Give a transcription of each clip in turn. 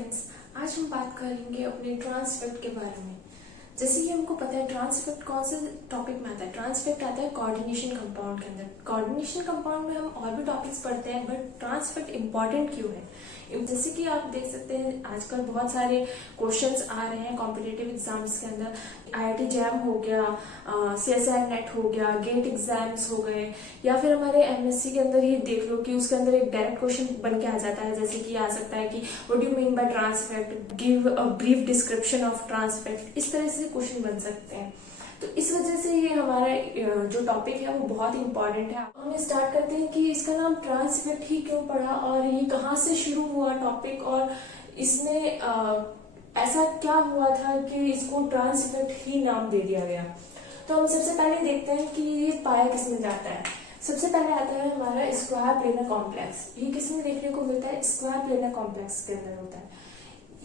Friends, आज हम बात करेंगे अपने ट्रांसफेक्ट के बारे में। जैसे कि हमको पता है ट्रांसफेक्ट कौन से टॉपिक में आता है। ट्रांसफेक्ट आता है कोऑर्डिनेशन कंपाउंड के अंदर। कोऑर्डिनेशन कंपाउंड में हम और भी टॉपिक्स पढ़ते हैं, बट ट्रांसफेक्ट इंपॉर्टेंट क्यों है? जैसे कि आप देख सकते हैं आजकल बहुत सारे क्वेश्चंस आ रहे हैं कॉम्पिटिटिव एग्जाम्स के अंदर। IIT जैम हो गया, CSIR नेट हो गया, गेट एग्जाम्स हो गए, या फिर हमारे MSc के अंदर ही देख लो कि उसके अंदर एक डायरेक्ट क्वेश्चन बन के आ जाता है। जैसे कि आ सकता है कि what do you mean by ट्रांसफेक्ट, give a brief description of ट्रांसफेक्ट। इस तरह से क्वेश्चन बन सकते हैं। तो इस वजह से ये हमारा जो टॉपिक है वो बहुत इंपॉर्टेंट है। हम स्टार्ट करते हैं कि इसका नाम ट्रांसफेक्ट ही क्यों पड़ा और ये कहाँ से शुरू हुआ टॉपिक, और इसमें ऐसा क्या हुआ था कि इसको ट्रांसफेक्ट ही नाम दे दिया गया। तो हम सबसे पहले देखते हैं कि ये पाया किसमें जाता है। सबसे पहले आता है हमारा स्क्वायर प्लेनर कॉम्प्लेक्स। ये किसमें देखने को मिलता है? स्क्वायर प्लेनर कॉम्प्लेक्स के अंदर होता है।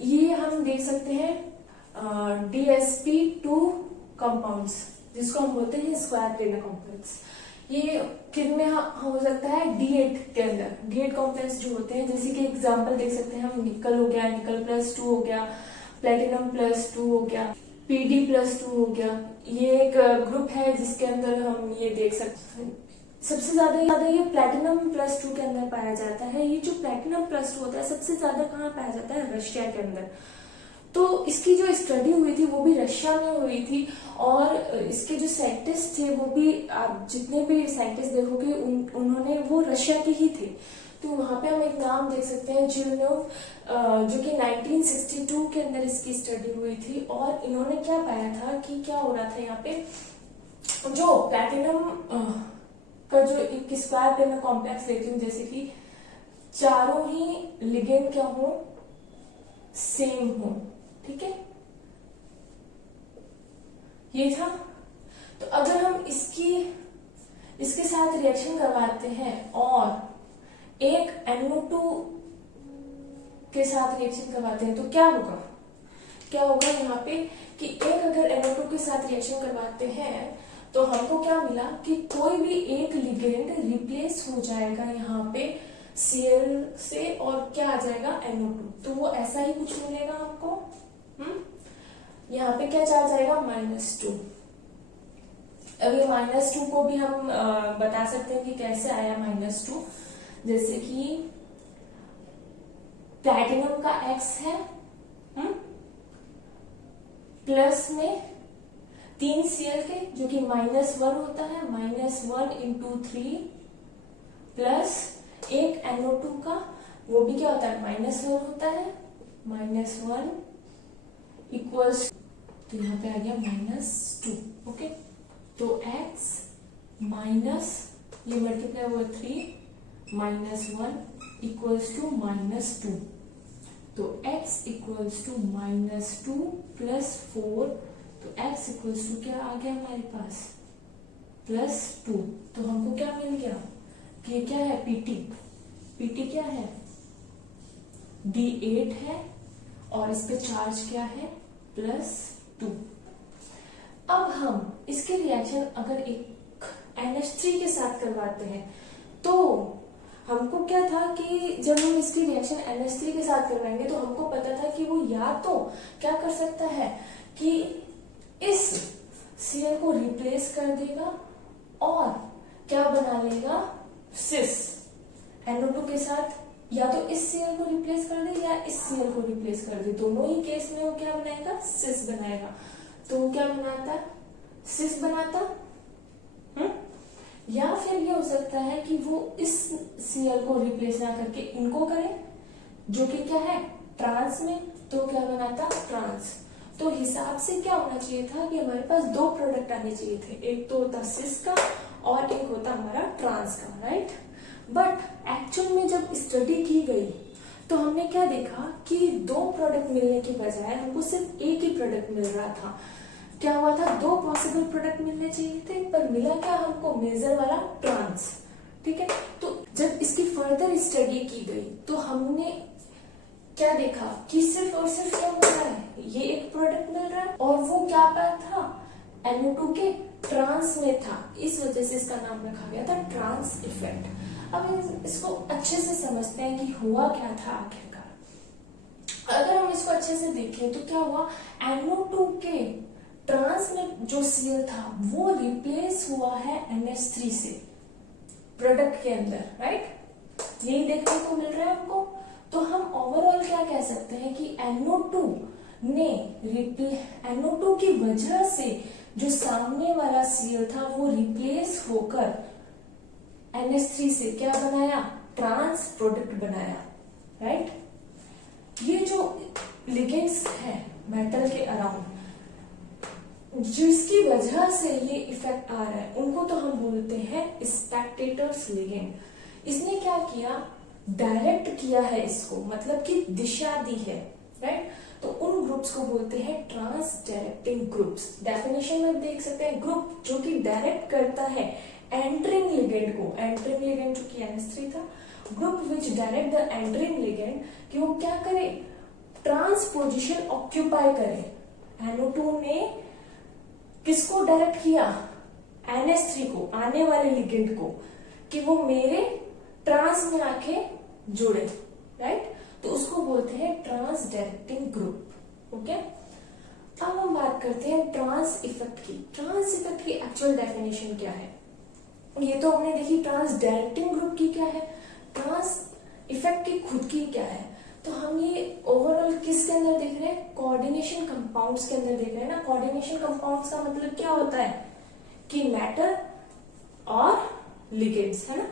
ये हम देख सकते हैं DsP2 कंपाउंड्स, जिसको हम बोलते हैं स्क्वायर प्लेनर कॉम्प्लेक्स। ये किन में हो सकता है? D8 के अंदर। D8 कॉम्प्लेक्स जो होते हैं, जैसे कि एग्जांपल देख सकते हैं हम, निकल हो गया, निकल +2 हो गया, प्लेटिनम +2 हो गया, Pd+2 हो गया। ये एक ग्रुप है जिसके अंदर हम ये देख सकते हैं सबसे ज्यादा ये प्लेटिनम +2 के अंदर पाया जाता है। ये जो प्लेटिनम +2 होता है सबसे ज्यादा कहाँ पाया जाता है? रशिया के अंदर। तो इसकी जो स्टडी हुई थी वो भी रशिया में हुई थी, और इसके जो साइंटिस्ट थे वो भी, आप जितने भी साइंटिस्ट देखोगे उन्होंने वो रशिया के ही थे। तो वहां पे हम एक नाम देख सकते हैं जिलनोव, जो कि 1962 के अंदर इसकी स्टडी हुई थी। और इन्होंने क्या पाया था कि क्या हो रहा था यहाँ पे, जो प्लैटिनम का जो एक स्क्वायर प्लेनर कॉम्प्लेक्स लेती हूँ, जैसे कि चारों ही लिगेंड क्या हो? सेम हो। ठीक है, ये था। तो अगर हम इसके साथ रिएक्शन करवाते हैं और एक NO2 के साथ रिएक्शन करवाते हैं तो क्या होगा यहाँ पे कि एक अगर NO2 के साथ रिएक्शन करवाते हैं तो हमको क्या मिला कि कोई भी एक लिगेंड रिप्लेस हो जाएगा यहाँ पे Cl से, और क्या आ जाएगा? NO2। तो वो ऐसा ही कुछ मिलेगा आपको। यहाँ पे क्या चार्ज आएगा? -2। अब ये -2 को भी हम बता सकते हैं कि कैसे आया -2। जैसे कि प्लैटिनम का X है, प्लस में 3 Cl के, जो कि -1 होता है, -1 × 3 प्लस एक NO2 का, वो भी क्या होता है? -1 होता है। -1 इक्वल्स, तो यहाँ पे आ गया -2। ओके, तो X माइनस ये मल्टीप्लाई हुआ 3 -1 इक्वल्स टू -2। तो X इक्वल्स टू -2 + 4, तो X इक्वल्स टू क्या आ गया हमारे पास? +2। तो हमको क्या मिल गया कि क्या है? PT क्या है? D8 है, और इस पे चार्ज क्या है? +2। अब हम इसके रिएक्शन अगर एक NH3 के साथ करवाते हैं तो हमको क्या था कि जब हम इसकी रिएक्शन NH3 के साथ करवाएंगे तो हमको पता था कि वो या तो क्या कर सकता है कि इस Cl को रिप्लेस कर देगा और क्या बना लेगा? सिस। NO2 के साथ या तो इस Cl को रिप्लेस कर दे या इस Cl को रिप्लेस कर दे। दोनों ही केस में वो क्या बनाएगा? सिस बनाएगा। तो वो क्या बनाता? सिस बनाता। या फिर ये हो सकता है कि वो इस Cl को रिप्लेस ना करके इनको करे, जो कि क्या है? ट्रांस में। तो क्या बनाता? ट्रांस। तो हिसाब से क्या होना चाहिए था कि हमारे पास 2 प्रोडक्ट आने चाहिए थे। एक तो होता सिस का और एक होता हमारा ट्रांस का, राइट? बट एक्चुअल में जब स्टडी की गई तो हमने क्या देखा कि 2 प्रोडक्ट मिलने की बजाय हमको सिर्फ एक ही प्रोडक्ट मिल रहा था। क्या हुआ था? 2 पॉसिबल प्रोडक्ट मिलने चाहिए थे, पर मिला क्या हमको? मेजर वाला ट्रांस। ठीक है, तो जब इसकी फर्दर स्टडी की गई तो हमने क्या देखा कि सिर्फ और सिर्फ क्या मिल रहा है? ये एक प्रोडक्ट मिल रहा है, और वो क्या पाया था? NO2 के ट्रांस में था। इस वजह से इसका नाम रखा गया था ट्रांस इफेक्ट। अब इसको अच्छे से समझते हैं कि हुआ क्या था आखिरकार। अगर अच्छे से देखें तो क्या हुआ, NO2 के ट्रांस में जो Cl था वो रिप्लेस हुआ है NH3 से प्रोडक्ट के अंदर, राइट? यही देखने को मिल रहा है हमको। तो हम ओवरऑल क्या कह सकते हैं कि NO2 की वजह से जो सामने वाला Cl था वो रिप्लेस होकर NH3 से क्या बनाया, ट्रांस प्रोडक्ट बनाया, राइट? ये जो लिगेंड्स है मेटल के अराउंड जिसकी वजह से ये इफेक्ट आ रहा है उनको तो हम बोलते हैं स्पेक्टेटर्स लिगेंड। इसने क्या किया, डायरेक्ट किया है इसको, मतलब कि दिशा दी है, राइट? तो उन ग्रुप्स को बोलते हैं ट्रांस डायरेक्टिंग ग्रुप्स। डेफिनेशन में देख सकते हैं, ग्रुप जो कि डायरेक्ट करता है एंटरिंग लिगेंड को, एंटरिंग लिगेंड जो कि NH3 था, group which direct the entering ligand कि वो क्या करे, ट्रांस पोजीशन ऑक्यूपाई करे। NO2 ने किसको डायरेक्ट किया, NH3 को, आने वाले लिगेंड को, कि वो मेरे ट्रांस में आके जुड़े, राइट? तो उसको बोलते हैं ट्रांस डायरेक्टिंग ग्रुप। ओके, अब हम बात करते हैं ट्रांस इफेक्ट की। ट्रांस इफेक्ट की एक्चुअल डेफिनेशन क्या है? ये तो हमने देखी ट्रांस डायरेक्टिंग ग्रुप की क्या है, ट्रांस इफेक्ट की खुद की क्या है। तो हम ये ओवरऑल किसके अंदर देख रहे हैं, कोऑर्डिनेशन कंपाउंड्स के अंदर देख रहे हैं ना। कोऑर्डिनेशन कंपाउंड्स का मतलब क्या होता है कि मैटर और लिगेंड्स, है ना।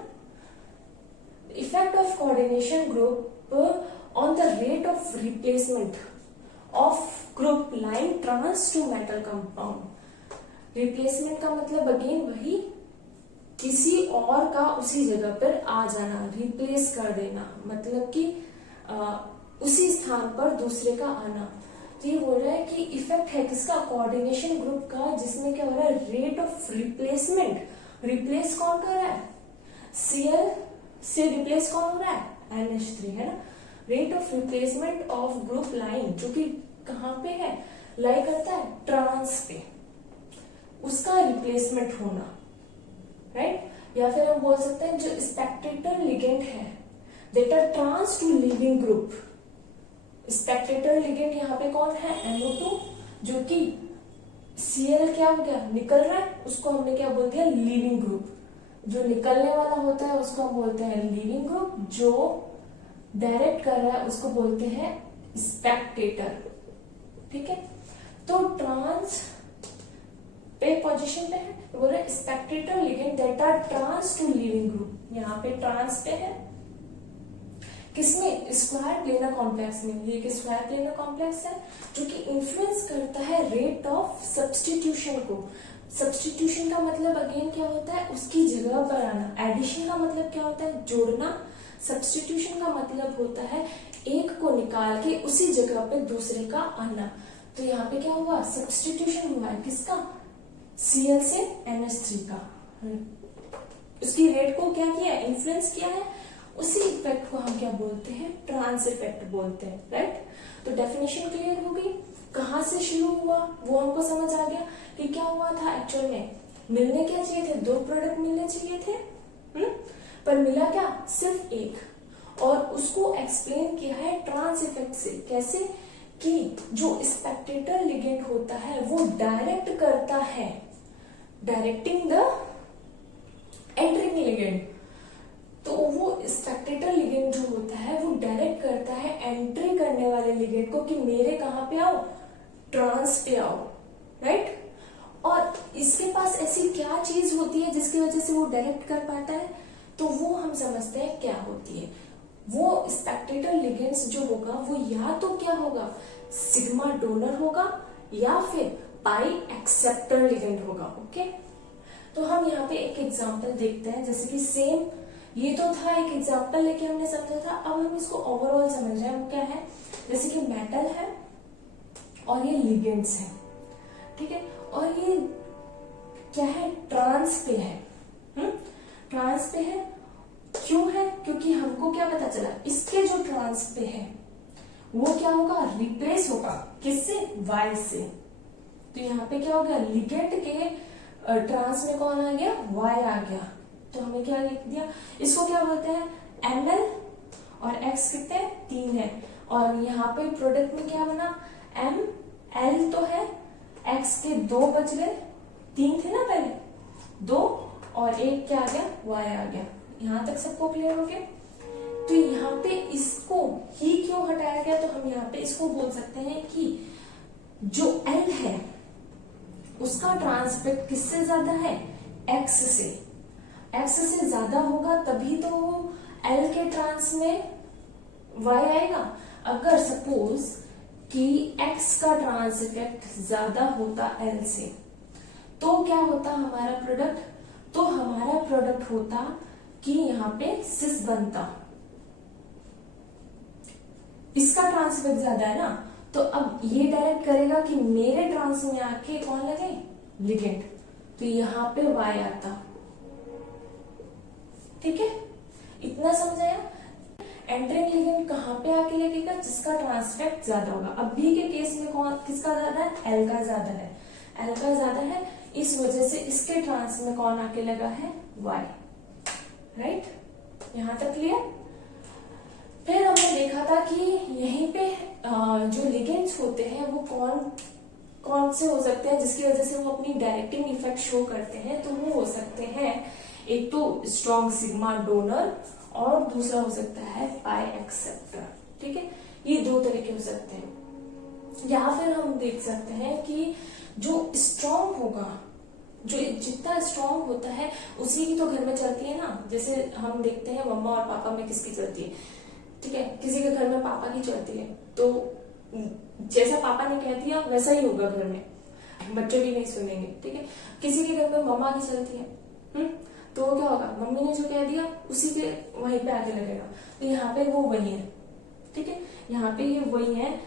Effect of coordination group on the rate of replacement of group line trans to metal compound. Replacement का मतलब अगेन वही, किसी और का उसी जगह पर आ जाना, रिप्लेस कर देना, मतलब कि उसी स्थान पर दूसरे का आना। तो ये बोल रहा है कि इफेक्ट है किसका, कोऑर्डिनेशन ग्रुप का, जिसमें क्या हो रहा है, रेट ऑफ रिप्लेसमेंट। रिप्लेस कौन कर रहा है, Cl से रिप्लेस कौन हो रहा है, NH3, है ना। Rate of replacement of group line, जो कि कहां पे है, लाई करता है ट्रांस पे, उसका रिप्लेसमेंट होना, राइट? या फिर हम बोल सकते हैं जो स्पेक्टेटर लिगेंड है that are trans to leaving group. Spectator ligand यहाँ पे कौन है, NO2, जो कि Cl क्या हो गया, निकल रहा है, उसको हमने क्या बोल दिया, लिविंग ग्रुप। जो निकलने वाला होता है उसको हम बोलते हैं लिविंग ग्रुप, जो डायरेक्ट कर रहा है उसको बोलते हैं स्पेक्टेटर, ठीक है। तो ट्रांस पे पोजीशन पे है, बोल रहे spectator ligand that are trans to leaving group. यहाँ पे ट्रांस पे है, किसमें, स्क्वायर प्लेनर कॉम्प्लेक्स में। ये एक स्क्वायर प्लेनर कॉम्प्लेक्स है जो कि इन्फ्लुएंस करता है रेट ऑफ सब्स्टिट्यूशन को। सब्स्टिट्यूशन का मतलब अगेन क्या होता है, उसकी जगह पर आना। एडिशन का मतलब क्या होता है, जोड़ना। सब्स्टिट्यूशन का मतलब होता है एक को निकाल के उसी जगह पे दूसरे का आना। तो यहाँ पे क्या हुआ, सब्स्टिट्यूशन हुआ है किसका, Cl से NH3 का। उसकी रेट को क्या किया, इन्फ्लुएंस किया है। उसी इफेक्ट को हम क्या बोलते हैं, ट्रांस इफेक्ट बोलते हैं, राइट। तो डेफिनेशन क्लियर हो गई, कहां से शुरू हुआ वो हमको समझ आ गया कि क्या हुआ था एक्चुअल में। मिलने क्या चाहिए थे, दो प्रोडक्ट मिलने चाहिए थे, पर मिला क्या, सिर्फ एक, और उसको एक्सप्लेन किया है ट्रांस इफेक्ट से। कैसे कि जो स्पेक्टेटर लिगेंड होता है वो डायरेक्ट करता है, डायरेक्टिंग द एंटरिंग लिगेंड। तो वो स्पेक्टेटर लिगेंड जो होता है वो डायरेक्ट करता है एंट्री करने वाले लिगेंड को कि मेरे कहां पे आओ, ट्रांस पे आओ, राइट। और इसके पास ऐसी क्या चीज होती है जिसकी वजह से वो डायरेक्ट कर पाता है, तो वो हम समझते हैं क्या होती है। वो स्पेक्टेटर लिगेंड्स जो होगा वो या तो क्या होगा, सिग्मा डोनर होगा या फिर पाई एक्सेप्टर लिगेंड होगा। ओके, तो हम यहाँ पे एक एग्जांपल देखते हैं। जैसे कि सेम ये तो था एक एग्जांपल लेके हमने समझा था, अब हम इसको ओवरऑल समझ रहे हैं। वो क्या है, जैसे कि मेटल है और ये लिगेंड्स है, ठीक है, और ये क्या है, ट्रांस पे है। ट्रांस पे है, क्यों है, क्योंकि हमको क्या पता चला, इसके जो ट्रांस पे है वो क्या होगा, रिप्लेस होगा किससे, Y से। तो यहाँ पे क्या हो गया, लिगेंड के ट्रांस में कौन आ गया, Y आ गया। तो हमने क्या लिख दिया, इसको क्या बोलते हैं, Ml और X कितने, 3 है। और यहाँ पे प्रोडक्ट में क्या बना, एम एल तो है, एक्स के 2 बच गए, 3 थे ना पहले, 2 और 1 क्या आ गया, वाई आ गया। यहां तक सबको क्लियर हो गया। तो यहाँ पे इसको ही क्यों हटाया गया, तो हम यहाँ पे इसको बोल सकते हैं कि जो एल है उसका ट्रांसपेक्ट किससे ज्यादा है, एक्स से। एक्स से ज्यादा होगा तभी तो एल के ट्रांस में वाई आएगा। अगर सपोज कि एक्स का ट्रांस इफेक्ट ज्यादा होता एल से, तो क्या होता हमारा प्रोडक्ट, तो हमारा प्रोडक्ट होता कि यहाँ पे सिस बनता, इसका ट्रांस इफेक्ट ज्यादा है ना, तो अब ये डायरेक्ट करेगा कि मेरे ट्रांस में आके कौन लगे, लिगेंड, तो यहाँ पे वाई आता। ठीक है, इतना समझाया। एंटरिंग लिगेंड कहाँ पे आके लगेगा, जिसका ट्रांस इफेक्ट ज्यादा होगा। अब बी के केस में कौन किसका ज्यादा है, एल का ज्यादा है, एल का ज्यादा है, इस वजह से इसके ट्रांस में कौन आके लगा है, वाई। राइट, यहां तक क्लियर। फिर हमने देखा था कि यहीं पे जो लिगेंड्स होते हैं वो कौन से हो सकते हैं जिसकी वजह से वो अपनी डायरेक्टिंग इफेक्ट शो करते हैं, तो वो हो सकते हैं एक तो स्ट्रॉन्ग सिग्मा डोनर और दूसरा हो सकता है पाई एक्सेप्टर। ठीक है, ये 2 तरीके हो सकते हैं। या फिर हम देख सकते हैं कि जो स्ट्रॉन्ग होगा, जो जितना स्ट्रॉन्ग होता है उसी की तो घर में चलती है ना। जैसे हम देखते हैं मम्मा और पापा में किसकी चलती है, ठीक है, किसी के घर में पापा की चलती है, तो जैसा पापा ने कह दिया वैसा ही होगा घर में, बच्चे भी नहीं सुनेंगे। ठीक है, किसी के घर में मम्मा की चलती है, तो क्या होगा, मम्मी ने जो कह दिया उसी के वहीं पे आके लगेगा। तो यहाँ पे वो वही है। ठीक है, यहाँ पे ये वही है।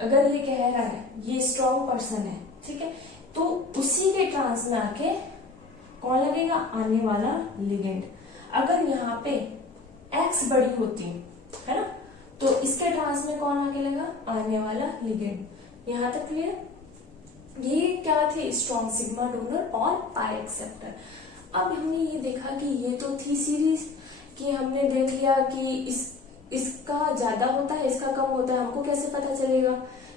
अगर ये कह रहा है ये स्ट्रॉन्ग पर्सन है, ठीक है, तो उसी के ट्रांस में आके कौन लगेगा, आने वाला लिगेंड। अगर यहाँ पे एक्स बड़ी होती है ना, तो इसके ट्रांस में कौन आके लगा, आने वाला लिगेंड। यहां तक क्लियर। ये क्या थे, स्ट्रॉन्ग सिग्मा डोनर और पाई एक्सेप्टर। अब हमने ये देखा कि ये तो थी सीरीज कि हमने देख लिया कि इसका ज्यादा होता है, इसका कम होता है। हमको कैसे पता चलेगा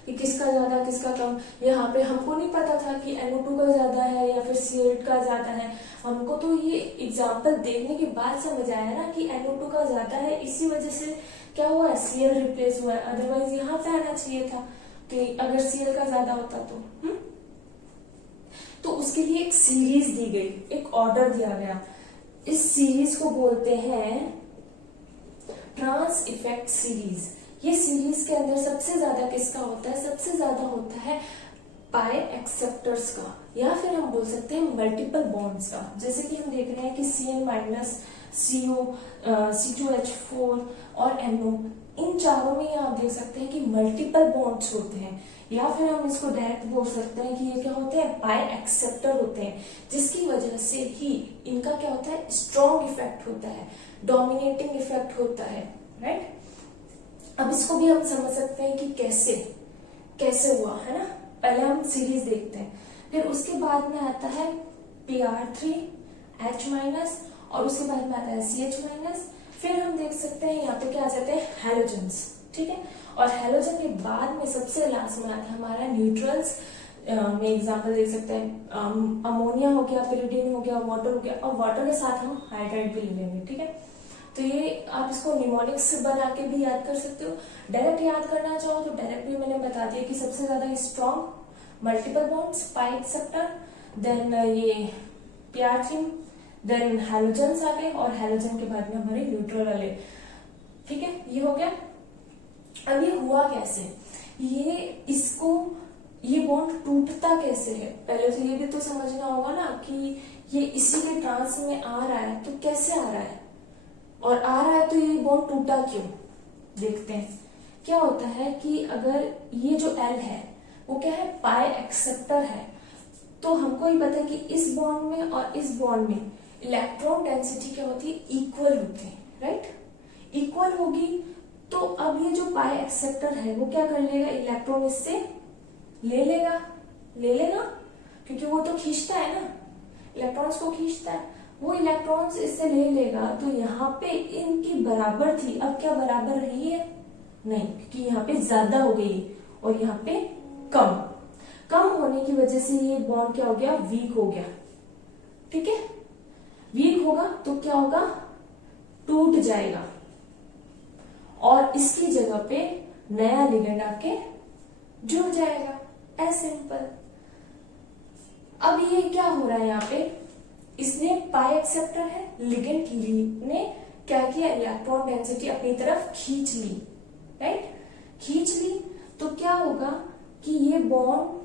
कि किसका ज्यादा किसका कम। यहाँ पे हमको नहीं पता था कि NO2 का ज्यादा है या फिर C8 का ज्यादा है। हमको तो ये एग्जाम्पल देखने के बाद समझ आया ना कि NO2 का ज्यादा है, इसी वजह से क्या हुआ है, Cl रिप्लेस हुआ है। अदरवाइज यहाँ पे आना चाहिए था कि अगर Cl का ज्यादा होता तो उसके लिए एक सीरीज दी गई, एक ऑर्डर दिया गया। इस सीरीज को बोलते हैं ट्रांस इफेक्ट सीरीज। ये सीरीज के अंदर सबसे ज्यादा किसका होता है, सबसे ज्यादा होता है पाई एक्सेप्टर्स का, या फिर हम बोल सकते हैं मल्टीपल बॉन्ड्स का। जैसे कि हम देख रहे हैं कि Cn- CO, C2H4 और NO, इन चारों में आप देख सकते हैं कि मल्टीपल बॉन्ड्स होते हैं। या फिर हम इसको डायरेक्ट बोल सकते हैं कि ये क्या होते हैं, पाई एक्सेप्टर होते हैं, जिसकी वजह से ही इनका क्या होता है, स्ट्रॉन्ग इफेक्ट होता है, डोमिनेटिंग इफेक्ट होता है। राइट, अब इसको भी हम समझ सकते हैं कि कैसे हुआ है ना। पहले हम सीरीज देखते हैं, फिर उसके बाद में आता है Pr3H- और उसके बाद में आता है CH-। फिर हम देख सकते हैं यहाँ पे क्या आ जाते हैं, हैलोजेंस। ठीक है, और हैलोजन के बाद में सबसे लास्ट में आता है हमारा न्यूट्रल्स। में एग्जांपल देख सकते हैं, अमोनिया हो गया, पिरिडिन हो गया, वाटर हो गया, और वाटर के साथ हम हाइड्राइड भी ले लेंगे। ठीक है, तो ये आप इसको निमोनिक्स बना के भी याद कर सकते हो। डायरेक्ट याद करना चाहो तो डायरेक्ट भी मैंने बता दिया कि सबसे ज्यादा strong multiple bonds pi acceptor, then ये Pr3, देन हैलोजेंस आ गए, और हैलोजन के बाद में हमारे न्यूट्रल वाले। ठीक है, ये हो गया। अब ये हुआ कैसे, ये बॉन्ड टूटता कैसे है, पहले तो ये भी तो समझना होगा ना कि ये इसी के ट्रांस में आ रहा है, तो कैसे आ रहा है, और आ रहा है तो ये बॉन्ड टूटा क्यों। देखते हैं क्या होता है कि अगर ये जो L है वो क्या है, पाई एक्सेप्टर है, तो हमको ही पता है कि इस बॉन्ड में और इस बॉन्ड में इलेक्ट्रॉन डेंसिटी क्या होती है, इक्वल होती है। राइट, इक्वल होगी तो अब ये जो पाई एक्सेप्टर है वो क्या कर लेगा, इलेक्ट्रॉन इससे ले लेगा, क्योंकि वो तो खींचता है ना, इलेक्ट्रॉन्स को खींचता है, वो इलेक्ट्रॉन्स इससे ले लेगा। तो यहाँ पे इनकी बराबर थी, अब क्या बराबर रही है, नहीं, क्योंकि यहाँ पे ज्यादा हो गई और यहाँ पे कम। कम होने की वजह से ये बॉन्ड क्या हो गया, वीक हो गया। ठीक है, वीक होगा तो क्या होगा, टूट जाएगा और इसकी जगह पे नया लिगेंड आके जुड़ जाएगा, एज सिंपल। अब ये क्या हो रहा है यहाँ पे, इसने पाई एक्सेप्टर है, लिगेंड ने क्या किया, इलेक्ट्रॉन डेंसिटी अपनी तरफ खींच ली, राइट, खींच ली। तो क्या होगा कि ये बॉन्ड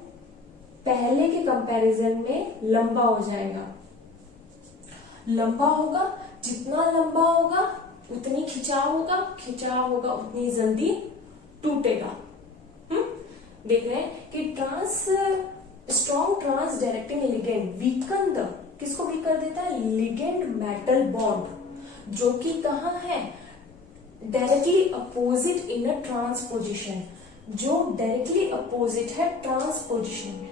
पहले के कंपैरिजन में लंबा हो जाएगा, लंबा होगा, जितना लंबा होगा उतनी खिंचाव होगा, खिंचाव होगा उतनी जल्दी टूटेगा। देख रहे हैं कि strong trans directing ligand weaken the, किसको वीक कर देता है, लिगेंड मेटल बॉन्ड, जो कि कहाँ है, directly opposite in a trans position, जो डायरेक्टली अपोजिट है ट्रांसपोजिशन में।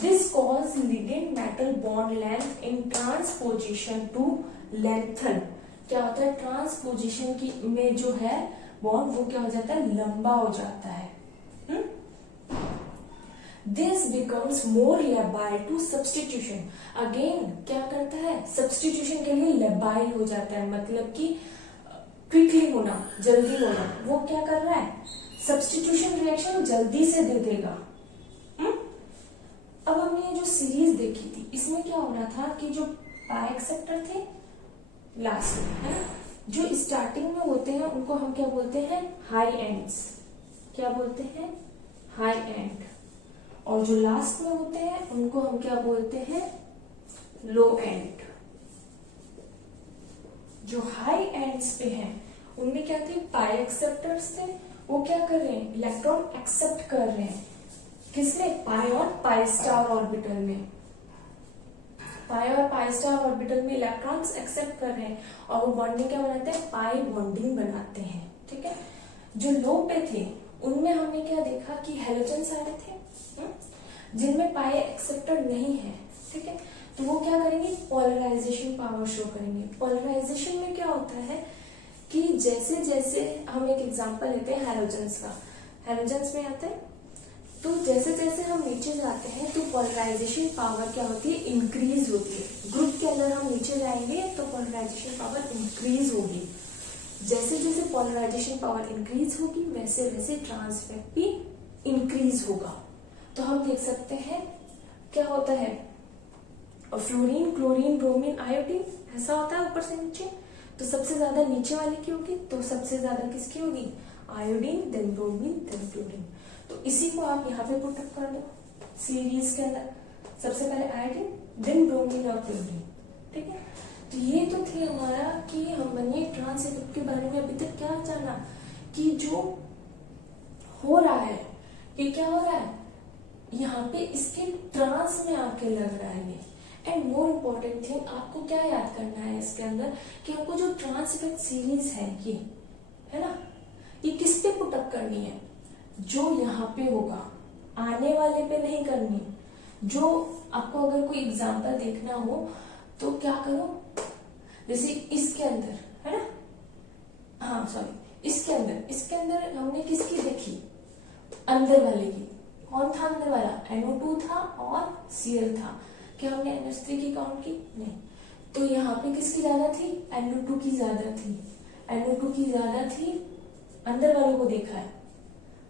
This cause ligand metal bond length in trans position to lengthen. क्या होता है, ट्रांसपोजिशन की में जो है बॉन्ड वो क्या हो जाता है, लंबा हो जाता है। This becomes more labile to substitution. Again क्या करता है, सब्सटीट्यूशन के लिए लेबाइल हो जाता है, मतलब कि क्विकली होना, जल्दी होना। वो क्या कर रहा है, सब्सटीट्यूशन रिएक्शन जल्दी से दे देगा। अब हमने जो सीरीज देखी थी, इसमें क्या हो रहा था कि जो पाई एक्सेप्टर थे लास्ट में, है ना, जो स्टार्टिंग में होते हैं उनको हम क्या बोलते हैं, हाई एंड्स। क्या बोलते हैं, हाई एंड। और जो लास्ट में होते हैं उनको हम क्या बोलते हैं, लो एंड। जो हाई एंड्स पे हैं उनमें क्या थे, पाई एक्सेप्टर्स थे, वो क्या कर रहे हैं, इलेक्ट्रॉन एक्सेप्ट कर रहे हैं, किसमें, पाई और पाई स्टार ऑर्बिटल में। पाई और पाई स्टार ऑर्बिटल में इलेक्ट्रॉन्स एक्सेप्ट कर रहे हैं और वो बॉन्डिंग क्या बनाते हैं, पाई बॉन्डिंग बनाते हैं। ठीक है, जो लो पे थे उनमें हमने क्या देखा कि हैलोजन्स आ रहे थे, जिनमें पाई एक्सेप्टर नहीं है। ठीक है, तो वो क्या करेंगे, पोलराइजेशन पावर शो करेंगे। पोलराइजेशन में क्या होता है कि जैसे जैसे हम एक एग्जांपल लेते हैं हैलोजन्स का, हैलोजन्स में आते हैं, तो जैसे जैसे हम नीचे जाते हैं तो पोलराइजेशन पावर क्या होती है, इंक्रीज होती है। ग्रुप के अंदर हम नीचे जाएंगे तो पोलराइजेशन पावर इंक्रीज होगी। जैसे जैसे पोलराइजेशन पावर इंक्रीज होगी वैसे वैसे ट्रांसफेक्ट भी इंक्रीज होगा। तो हम देख सकते हैं क्या होता है, फ्लोरीन, क्लोरीन, ब्रोमीन, आयोडीन, ऐसा होता है ऊपर से नीचे। तो सबसे ज्यादा नीचे वाले की होगी, तो सबसे ज्यादा किसकी होगी, iodine, then bromine, then chlorine. तो इसी को आप यहाँ पे पुट अप कर दो सीरीज के अंदर, सबसे पहले आयोडीन, देन ब्रोमीन और क्लोरीन। ठीक है, तो ये तो थे हमारा कि हमने ट्रांस इफेक्ट के बारे में अभी तक क्या जाना, कि जो हो रहा है, कि क्या हो रहा है, यहाँ पे इसके ट्रांस में आके लग रहा है ये। एंड मोर इम्पोर्टेंट थिंग, आपको क्या याद करना है इसके अंदर, कि आपको जो ट्रांस इफेक्ट सीरीज है ये, है ना, ये किस पे पुट अप करनी है, जो यहाँ पे होगा, आने वाले पे नहीं करनी। जो आपको अगर कोई एग्जांपल देखना हो तो क्या करो, जैसे इसके अंदर, है ना, हाँ सॉरी, इसके अंदर हमने किसकी देखी, अंदर वाले की। कौन था अंदर वाला, NO2 था और Cl था। क्या हमने NH3 की काउंट की, नहीं। तो यहाँ पे किसकी ज्यादा थी, NO2 की ज्यादा थी, NO2 की ज्यादा थी। अंदर वालों को देखा है,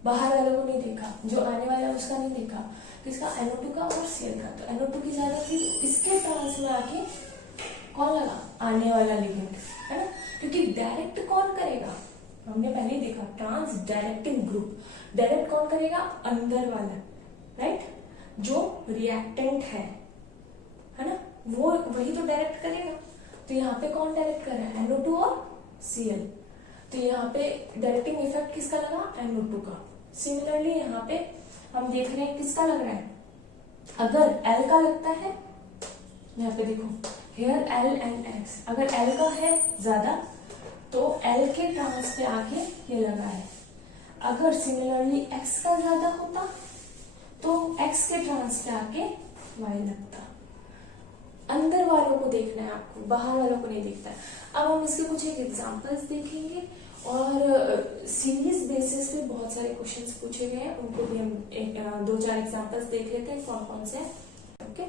बाहर वालों को नहीं देखा, जो आने वाला है उसका नहीं देखा, किसका, NO2 का और Cl का। तो NO2 की ज्यादा थी, तो इसके ट्रांस में आके कौन लगा, आने वाला लिगेंड, है ना, क्योंकि डायरेक्ट कौन करेगा, हमने पहले ही देखा, ट्रांस डायरेक्टिंग ग्रुप, डायरेक्ट कौन करेगा, अंदर वाला, राइट, जो रिएक्टेंट है ना, वो वही तो डायरेक्ट करेगा। तो यहाँ पे कौन डायरेक्ट कर रहा है, NO2 और Cl। तो यहाँ पे डायरेक्टिंग इफेक्ट किसका लगा, NO2 का। सिमिलरली यहाँ पे हम देख रहे हैं किसका लग रहा है, अगर L का लगता है, यहाँ पे देखो हेयर L एंड X, अगर L का है ज्यादा तो L के ट्रांस पे आके ये लगा है। अगर सिमिलरली X का ज्यादा होता तो X के ट्रांस पे आके Y लगता। अंदर वालों को देखना है आपको, बाहर वालों को नहीं देखता है। अब हम इसके कुछ एक एग्जांपल्स देखेंगे और सीरीज बेसिस पे बहुत सारे क्वेश्चंस पूछे गए हैं, उनको भी हम 2-4 एग्जांपल्स देख लेते हैं कौन कौन से हैं। ओके।